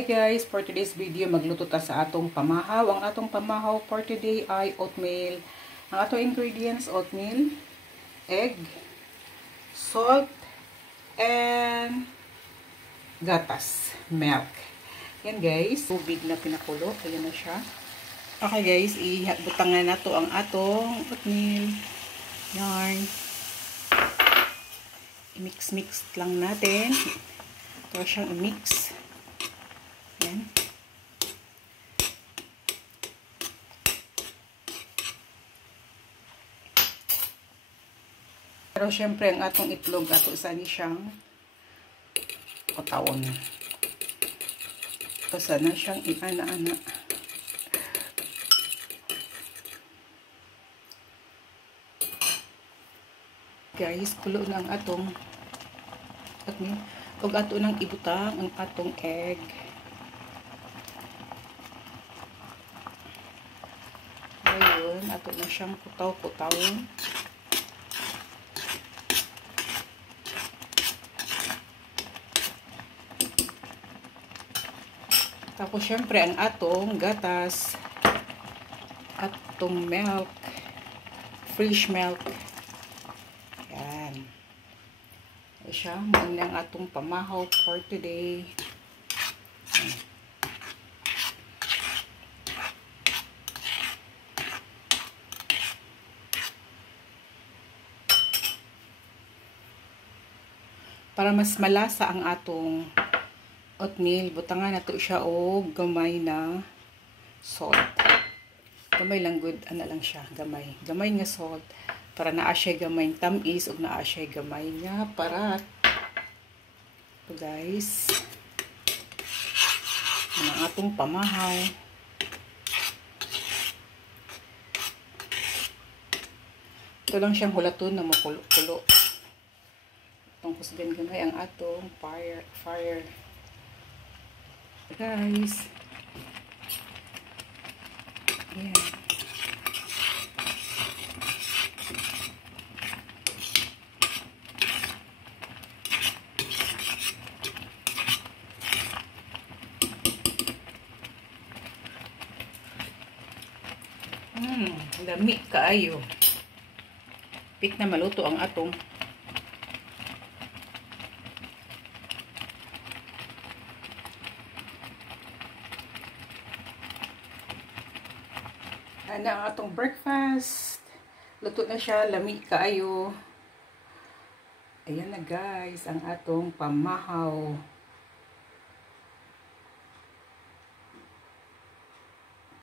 Hi guys, for today's video magluto ta sa atong pamahaw. Ang atong pamahaw for today ay oatmeal. Ang atong ingredients: oatmeal, egg, salt, and gatas, milk. Yan guys, tubig na pinakulo. Ayan na siya. Okay guys, ibutangan na to ang atong oatmeal. Yarn. I-mix-mix lang natin. Ito siyang i-mix. Yan. Pero syempre ang atong itlog ato sani siyang katawon. Basta na siyang iana-ana. Guys, kulo na ang atong oatmeal. Ug ato nang ibutang ang atong egg. Ayun, ato na siyang kutaw-kutawon. Tapos syempre ang atong gatas, atong milk, fresh milk. Yan. Ayan siya, muna ang atong pamahaw for today. Para mas malasa ang atong oatmeal, butangan nato siya og gamay na salt. Gamay lang good, ana lang siya, gamay. Gamay nga salt para naa siya gamay tamis ug naa siya gamay nga parat. So guys, ang atong pamahaw. Ito lang siyang hulaton na makulo-kulo. Itong kusgan gamay ang atong fire. Guys. Ayan. Lami kaayo. Pik na maluto ang atong ang atong breakfast. Luto na siya, lami kaayo. Ayan na guys, ang atong pamahaw.